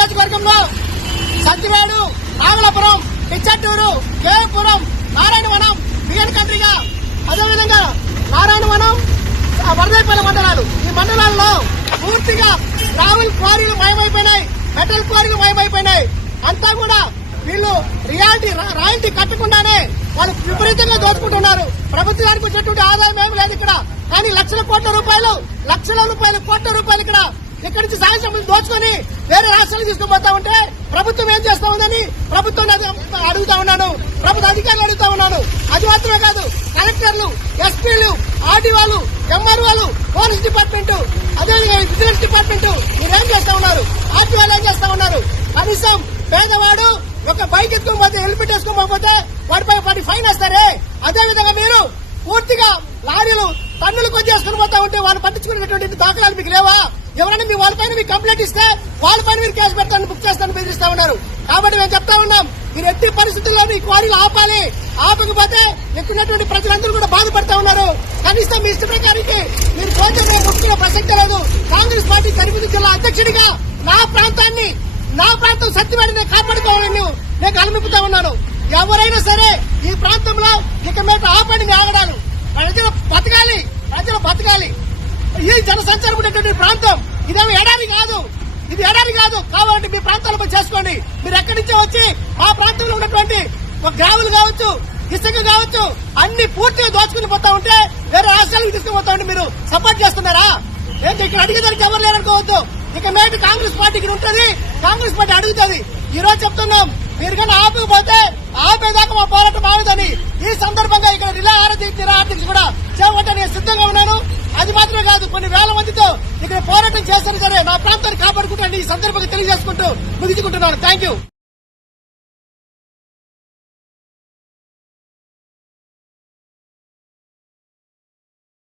నియోజకవర్గంలో సత్యవేడు, నాగలాపురం, పిచ్చట్టూరు, కేపురం, నారాయణవనం, బిఎన్ కంట్రీగా, అదేవిధంగా నారాయణవనం, వరదైపల్లి మండలాలు. ఈ మండలాల్లో పూర్తిగా గ్రావెల్ క్వారీలు మయమైపోయినాయి, మెటల్ క్వారీలు మయమైపోయినాయి. అంతా కూడా వీళ్ళు రాయల్టీ కట్టకుండానే వాళ్ళు విపరీతంగా దోచుకుంటున్నారు. ప్రభుత్వానికి వచ్చేటువంటి ఆదాయం ఏమి లేదు ఇక్కడ. కానీ లక్షల కోట్ల రూపాయలు ఇక్కడ నుంచి సాయంత్రం దోచుకొని వేరే రాష్ట్రాలకు తీసుకుని పోతా ఉంటే ప్రభుత్వం ఏం చేస్తా ఉందని ప్రభుత్వం అడుగుతా ఉన్నాను, ప్రభుత్వ అధికారులు అడుగుతా ఉన్నాను. అది మాత్రమే కాదు, కలెక్టర్లు, ఎస్పీలు, ఆర్డీఓలు, ఎంఆర్ఓలు, పోలీస్ డిపార్ట్మెంట్, అదేవిధంగా విజిలెన్స్ డిపార్ట్మెంట్ మీరేం చేస్తా ఉన్నారు? ఆర్టీఓలు ఏం చేస్తా ఉన్నారు? కనీసం పేదవాడు ఒక బైక్ ఎత్తుకోకపోతే, హెల్మెట్ వేసుకోకపోతే వాడి ఫైన్ వేస్తారే, అదేవిధంగా మీరు పూర్తిగా లారీలు టన్నులు కొద్దిసుకుని పోతా ఉంటే వాళ్ళు పట్టించుకునేటువంటి దాఖలాలు మీకు లేవా? ఎవరైనా మీ వాళ్ళపైన మీకు కంప్లైంట్ ఇస్తే వాళ్ళపైన మీరు కేసు పెడతాను, బుక్ చేస్తాను బెదిరిస్తా ఉన్నారు. కాబట్టి మేము చెప్తా ఉన్నాం, మీరు ఎట్టి పరిస్థితుల్లో ఈ క్వారీలు ఆపాలి. ఆపకపోతే ఎక్కున్నటువంటి ప్రజలందరూ కూడా బాధపడతా ఉన్నారు. కనీసం మీ ఇష్ట ప్రకారానికి మీరు పోతే ముట్టుకునే ప్రసక్తే లేదు. కాంగ్రెస్ పార్టీ కరీంనగర్ జిల్లా అధ్యక్షుడిగా నా ప్రాంతం సత్యవేడిని కాపాడుకోవాలని నేను కలమిపుతా ఉన్నాను. ఎవరైనా సరే ఈ ప్రాంతంలో ఇక మీద ఆపండి మీ ఆగడాలు. ప్రజలు బతకాలి. ఈ జనసంచారం ఉండేటువంటి ప్రాంతం ఇదేమి ఎడారి కాదు. కాబట్టి మీ ప్రాంతాలపై చేసుకోండి. మీరు ఎక్కడి నుంచో వచ్చి మా ప్రాంతంలో ఉన్నటువంటి గ్రావులు కావచ్చు, ఇసుక కావచ్చు, అన్ని పూర్తిగా దోచుకుని పోతా ఉంటే వేరే రాష్ట్రాలకు తీసుకుపోతా ఉంటే మీరు సపోర్ట్ చేస్తున్నారా? ఏంటి ఇక్కడ అడిగేదానికి ఎవరు లేరనుకోవద్దు. ఇక మేటి కాంగ్రెస్ పార్టీకి ఉంటుంది, కాంగ్రెస్ పార్టీ అడుగుతుంది. ఈ రోజు చెప్తున్నాం, మీరు కన్నా ఆపకపోతే ఆపేదాకా మా పోరాటం ఆగదని. ఈ సందర్భంగా ఇక్కడ నిరాహారదీక్ష కూడా చేపట్టని సిద్ధంగా ఉన్నాను. అది మాత్రమే కాదు, కొన్ని వేల మందితో ఇక్కడ పోరాటం చేస్తాను సరే నా ప్రాంతాన్ని కాపాడుకుంటాను ఈ సందర్భంగా తెలియజేసుకుంటూ ముగించుకుంటున్నాను. Thank you.